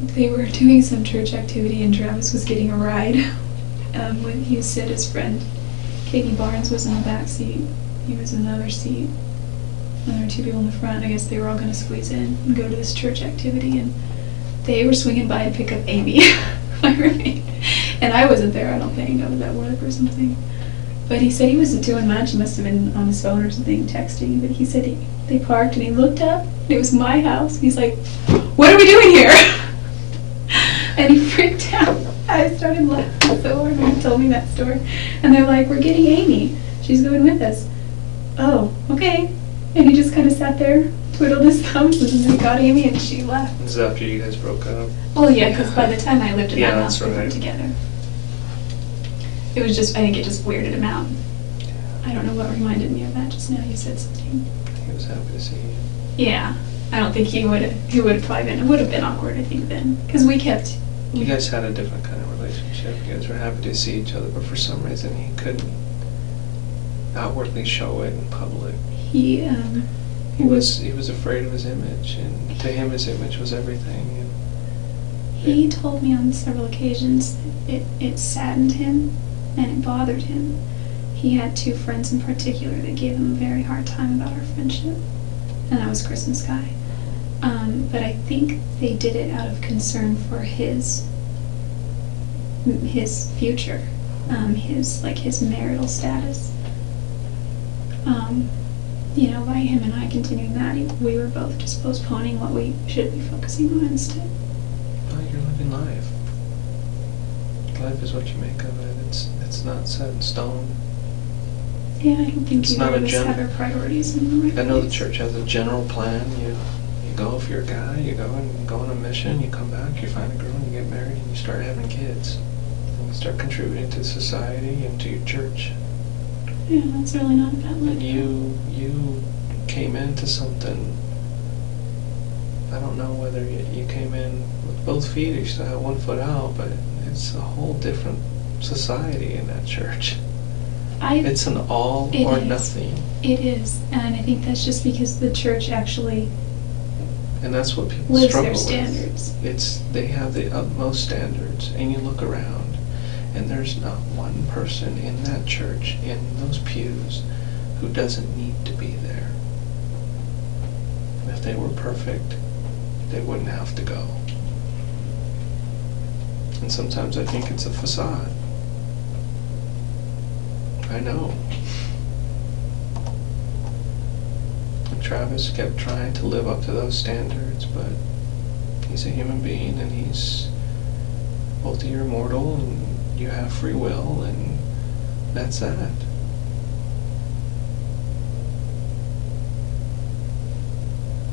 they were doing some church activity and Travis was getting a ride. When he said his friend Katie Barnes was in the back seat, he was in the other seat, and there were two people in the front. I guess they were all going to squeeze in and go to this church activity, and they were swinging by to pick up Amy, my roommate. And I wasn't there, I don't think. I was at work or something. But he said he wasn't doing much. He must have been on his phone or something, texting. But he said they parked, and he looked up, and it was my house. And he's like, "What are we doing here?" And he freaked out. I started laughing so hard when he told me that story. And they're like, "We're getting Amy. She's going with us." "Oh, okay." And he just kind of sat there, twiddled his thumbs, and then they got Amy, and she left. This is after you guys broke up? Well, yeah, because by the time I lived in that house, that's we were right. together. It was just, I think it just weirded him out. I don't know what reminded me of that just now. You said something. He was happy to see you. Yeah, I don't think he would have probably been, it would have been awkward, I think, then. Because we kept... You guys had a different kind of relationship. You guys were happy to see each other, but for some reason he couldn't outwardly show it in public. He was afraid of his image, and to him his image was everything. And he told me on several occasions that it saddened him and it bothered him. He had two friends in particular that gave him a very hard time about our friendship, and that was Chris and Sky. But I think they did it out of concern for his future, his marital status. By him and I continuing that, we were both just postponing what we should be focusing on instead. well, you're living life. Life is what you make of it. It's not set in stone. Yeah, I don't think It's either not a of us have our priorities in the right I know the place. church has a general plan. You go if you're a guy, you go and go on a mission, you come back, you find a girl, and you get married, and you start having kids. And you start contributing to society and to your church. Yeah, that's really not a bad life. And you came into something, I don't know whether you came in with both feet or you still had one foot out, but it's a whole different society in that church. It's an all or nothing. It is, and I think that's just because the church actually And that's what people lives struggle their with. standards. They have the utmost standards, and you look around, and there's not one person in that church, in those pews, who doesn't need to be there. If they were perfect, they wouldn't have to go. And sometimes I think it's a facade. I know. And Travis kept trying to live up to those standards, but he's a human being, and both of you are mortal, and you have free will, and that's that.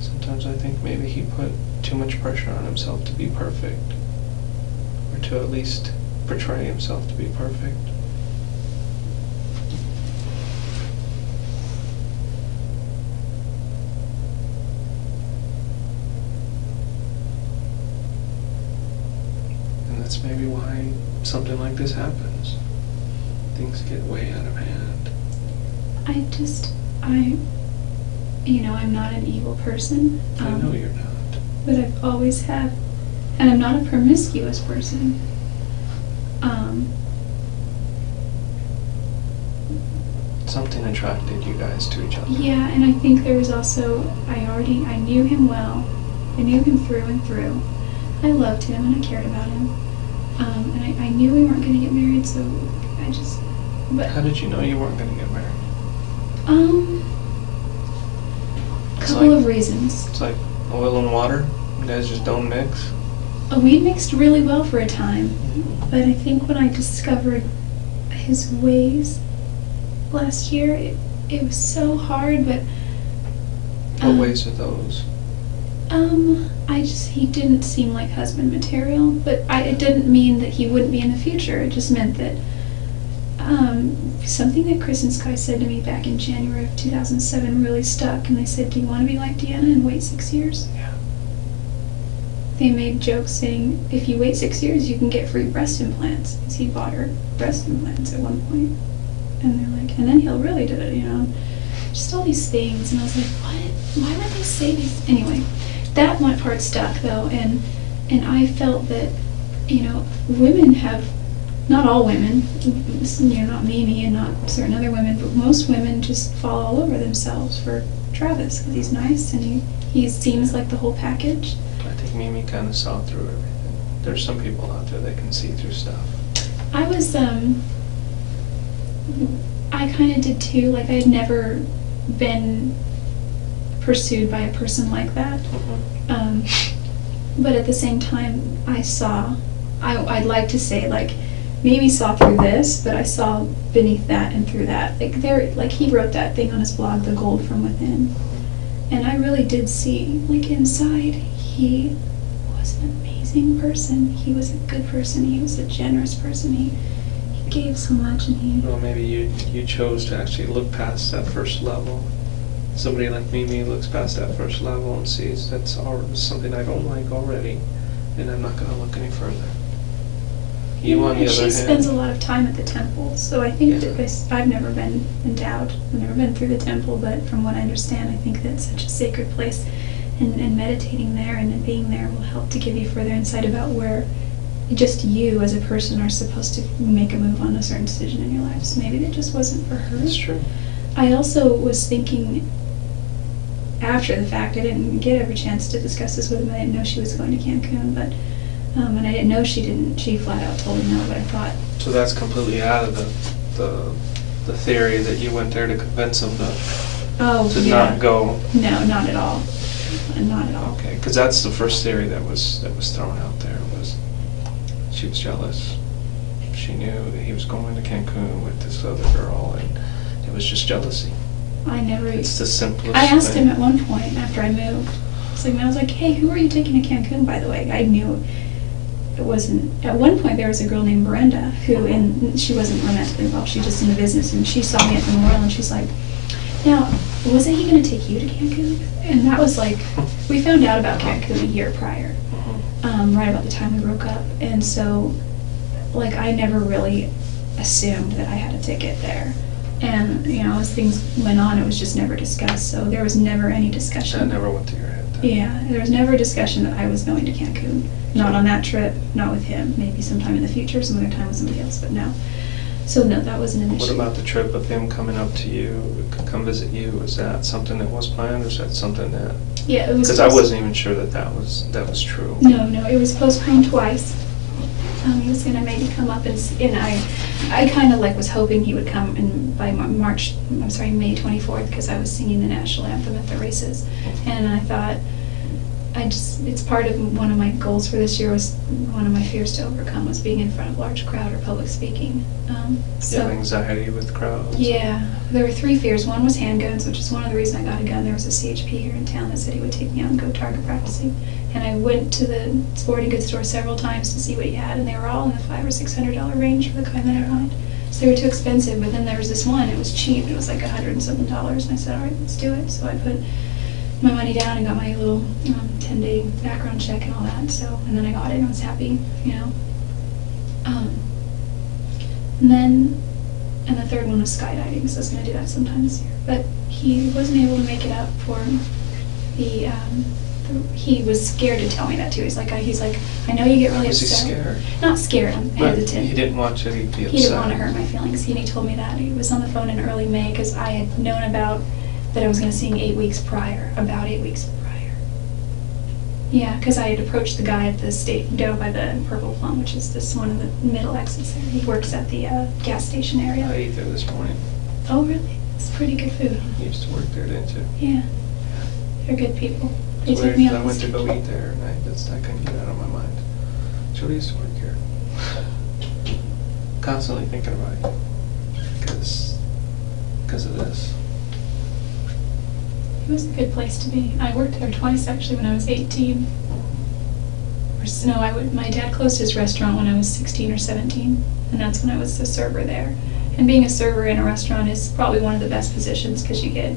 Sometimes I think maybe he put too much pressure on himself to be perfect, or to at least portray himself to be perfect. And that's maybe why something like this happens. Things get way out of hand. I'm not an evil person. I know you're not. But I've always had, and I'm not a promiscuous person. Something attracted you guys to each other. Yeah, and I think there was also, I knew him well. I knew him through and through. I loved him and I cared about him. And I knew we weren't going to get married, so How did you know you weren't going to get married? Couple of reasons. It's like oil and water. You guys just don't mix. We mixed really well for a time, but I think when I discovered his ways last year, it was so hard, but... What ways are those? He didn't seem like husband material, but it didn't mean that he wouldn't be in the future. It just meant that, something that Chris and Sky said to me back in January of 2007 really stuck, and they said, "Do you want to be like Deanna and wait 6 years?" Yeah. They made jokes saying, if you wait 6 years, you can get free breast implants, because he bought her breast implants at one point. And they're like, and then he'll really do it, Just all these things, and I was like, what? Why would they say these? Anyway, that one part stuck, though, and And I felt that, women have, not all women, not Mimi and not certain other women, but most women just fall all over themselves for Travis because he's nice and he seems like the whole package. I think Mimi kind of saw through everything. There's some people out there that can see through stuff. I was, I kind of did too. Like, I had never been pursued by a person like that. Mm-hmm. But at the same time, I'd like to say, like, Mimi saw through this, but I saw beneath that and through that. Like he wrote that thing on his blog, The Gold from Within. And I really did see, like, inside, he was an amazing person. He was a good person. He was a generous person. He gave so much, and Well, maybe you chose to actually look past that first level. Somebody like Mimi looks past that first level and sees that's something I don't like already, and I'm not going to look any further. You, on the other hand, she spends a lot of time at the temple, so I think that I've never been endowed. I've never been through the temple, but from what I understand, I think that it's such a sacred place, and meditating there and being there will help to give you further insight about where just you as a person are supposed to make a move on a certain decision in your life. So maybe that just wasn't for her. That's true. I also was thinking, after the fact, I didn't get every chance to discuss this with him. I didn't know she was going to Cancun, but and I didn't know she didn't. She flat out told me no, but I thought. So that's completely out of the theory that you went there to convince him to not go. No, not at all. Not at all. Okay, because that's the first theory that was thrown out there. Was she was jealous. She knew that he was going to Cancun with this other girl, and it was just jealousy. I never. It's the simplest. I asked thing. him at one point after I moved. I was like, "Hey, who are you taking to Cancun?" By the way, I knew it wasn't. At one point, there was a girl named Brenda who, and she wasn't romantically involved. She just in the business, and she saw me at the memorial, and she's like, "Now, wasn't he going to take you to Cancun?" And that was like, we found out about Cancun a year prior, right about the time we broke up, and so, like, I never really assumed that I had a ticket there. And, as things went on, it was just never discussed, so there was never any discussion. That never went to your head then. Yeah, there was never a discussion that I was going to Cancun. Not on that trip, not with him. Maybe sometime in the future, some other time with somebody else, but no. So no, that wasn't an issue. What about the trip of him coming up to you, come visit you? Was that something that was planned, or is that something that... Yeah, it was... Because I wasn't even sure that was true. No, it was postponed twice. He was going to maybe come up, and I kind of was hoping he would come by May 24th, because I was singing the national anthem at the races. And I thought, it's part of one of my goals for this year, was one of my fears to overcome was being in front of a large crowd or public speaking. You have anxiety with crowds? Yeah, there were 3 fears. One was handguns, which is one of the reasons I got a gun. There was a CHP here in town that said he would take me out and go target practicing. And I went to the sporting goods store several times to see what he had, and they were all in the $500 or $600 range for the kind that I wanted. So they were too expensive, but then there was this one, it was cheap, it was like $100 and something, and I said, all right, let's do it. So I put my money down and got my little 10-day background check and all that, and then I got it and I was happy, And the third one was skydiving, so I was going to do that sometime this year. But he wasn't able to make it up for he was scared to tell me that too. He's like, I know you get really upset. Was he scared? Not scared, I'm hesitant. He didn't want you to be upset. He didn't want to hurt my feelings. He told me that. He was on the phone in early May because I had known about that I was going to sing 8 weeks prior, about 8 weeks prior. Yeah, because I had approached the guy at the state down by the Purple Plum, which is this one of the middle exits there. He works at the gas station area. I ate there this morning. Oh, really? It's pretty good food. You used to work there, didn't you? Yeah. They're good people. They It's took weird, me 'cause up I the went to go street. eat there, and I couldn't get it out of my mind. Jodi used to work here. Constantly thinking about you. Because of this. It was a good place to be. I worked there twice actually when I was 18. My dad closed his restaurant when I was 16 or 17, and that's when I was a server there. And being a server in a restaurant is probably one of the best positions because you tend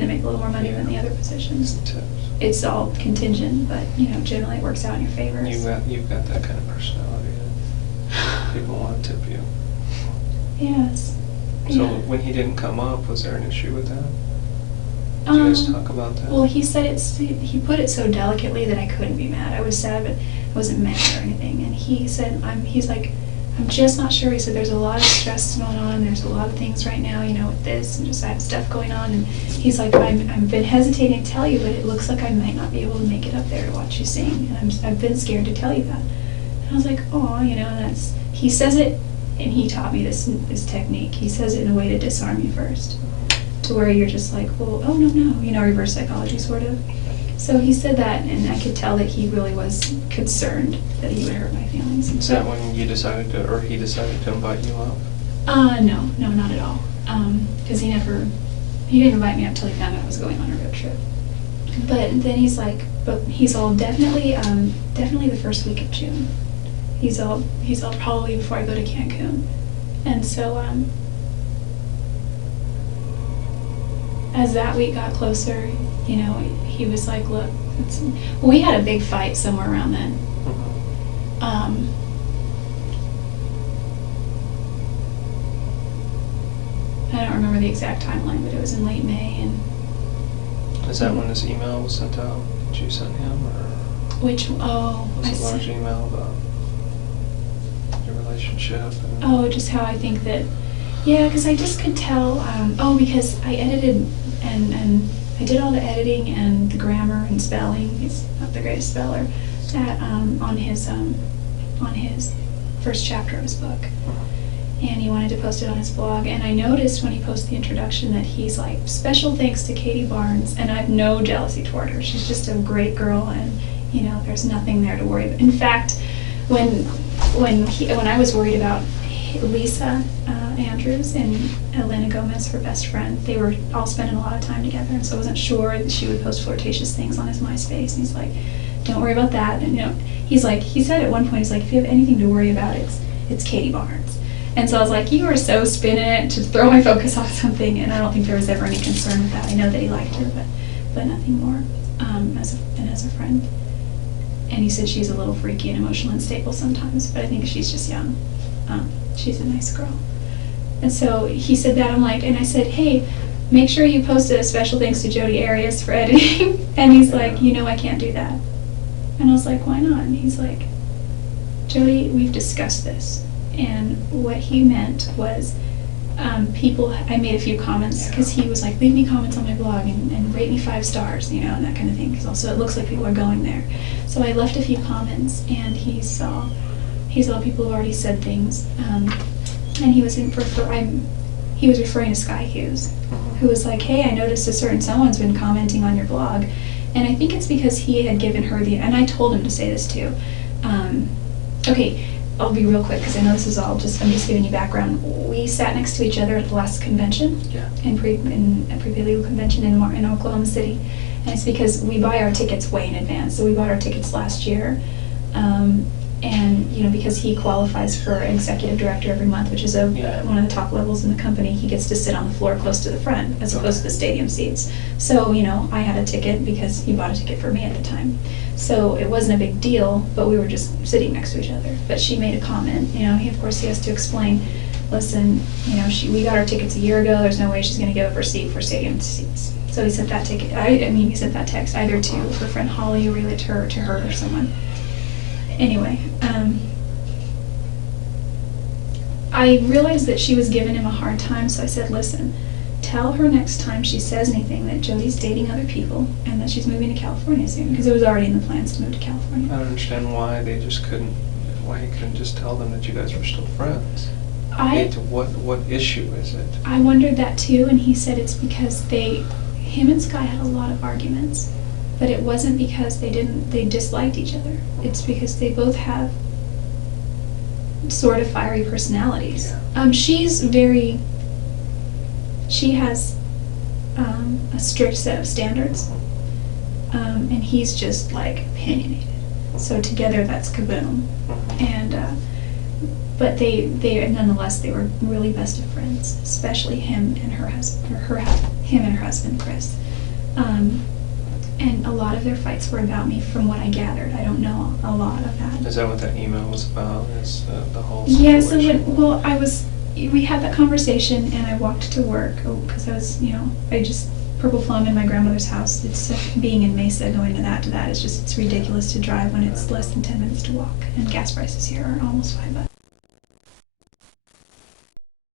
to make a little more money than the other positions. Tips. It's all contingent, but generally it works out in your favor. You've got that kind of personality that people want to tip you. Yes. So Yeah. when he didn't come up, was there an issue with that? Did you guys talk about that? Well, he said he put it so delicately that I couldn't be mad. I was sad, but wasn't mad or anything. And he said, he's like, I'm just not sure. He said, there's a lot of stress going on. There's a lot of things right now, you know, with this, and just I have stuff going on. And he's like, I've been hesitating to tell you, but it looks like I might not be able to make it up there to watch you sing. And I've been scared to tell you that. And I was like, oh, you know, he says it, and he taught me this technique. He says it in a way to disarm you first, to where you're just like, well, oh, no, you know, reverse psychology sort of. So he said that, and I could tell that he really was concerned that he would hurt my feelings. Is that when you decided to, or he decided to invite you up? No, not at all. Because he didn't invite me up till he found out I was going on a road trip. But then he's like, but he's all definitely the first week of June. He's all probably before I go to Cancun. And so, as that week got closer, you know, he was like, look, we had a big fight somewhere around then. Mm-hmm. I don't remember the exact timeline, but it was in late May. And is that when this email was sent out that you sent him, or was a large email about your relationship? Just how I think that, yeah, because I just could tell. Because I edited and I did all the editing and the grammar and spelling. He's not the greatest speller. On his first chapter of his book. And he wanted to post it on his blog. And I noticed when he posted the introduction that he's like, special thanks to Katie Barnes. And I have no jealousy toward her. She's just a great girl, and you know, there's nothing there to worry about. In fact, when I was worried about Lisa Andrews and Elena Gomez, her best friend, they were all spending a lot of time together, and so I wasn't sure that she would post flirtatious things on his MySpace. And he's like, don't worry about that. And you know, he said at one point, he's like, if you have anything to worry about, it's Katie Barnes. And so I was like, you were so spinning it to throw my focus off something, and I don't think there was ever any concern with that. I know that he liked her, but nothing more as a friend. And he said she's a little freaky and emotional and unstable sometimes, but I think she's just young. She's a nice girl. And so he said that, and I said, hey, make sure you posted a special thanks to Jodi Arias for editing. And he's like, you know, I can't do that. And I was like, why not? And he's like, Jodi, we've discussed this. And what he meant was I made a few comments, because he was like, leave me comments on my blog and rate me 5 stars, you know, and that kind of thing, because also it looks like people are going there. So I left a few comments, and he saw people who already said things, and he was referring to Sky Hughes, who was like, hey, I noticed a certain someone's been commenting on your blog, and I think it's because he had given her and I told him to say this too. Okay, I'll be real quick, because I know this is all I'm just giving you background. We sat next to each other at the last convention, in a pre-legal convention in Oklahoma City, and it's because we buy our tickets way in advance. So we bought our tickets last year, and you know, because he qualifies for executive director every month, which is one of the top levels in the company, he gets to sit on the floor close to the front as opposed to the stadium seats. So you know, I had a ticket because he bought a ticket for me at the time. So it wasn't a big deal, but we were just sitting next to each other. But she made a comment, you know, he has to explain, listen, you know, we got our tickets a year ago, there's no way she's gonna give up her seat for stadium seats. So he sent that ticket, he sent that text either to her friend Holly, or relayed to her or someone. Anyway, I realized that she was giving him a hard time, so I said, listen, tell her next time she says anything that Jodi's dating other people and that she's moving to California soon, because it was already in the plans to move to California. I don't understand why he couldn't just tell them that you guys were still friends. What issue is it? I wondered that too, and he said it's because him and Sky had a lot of arguments, but it wasn't because they disliked each other. It's because they both have sort of fiery personalities. Yeah. She has a strict set of standards, and he's just like opinionated. So together that's kaboom. And but they nonetheless, they were really best of friends, especially him and her husband Chris. And a lot of their fights were about me, from what I gathered. I don't know a lot of that. Is that what that email was about? Is the whole Yeah, situation? so we had that conversation, and I walked to work, because I was, you know, Purple Plum in my grandmother's house. It's being in Mesa, going to that, it's ridiculous to drive when it's less than 10 minutes to walk. And gas prices here are almost $5.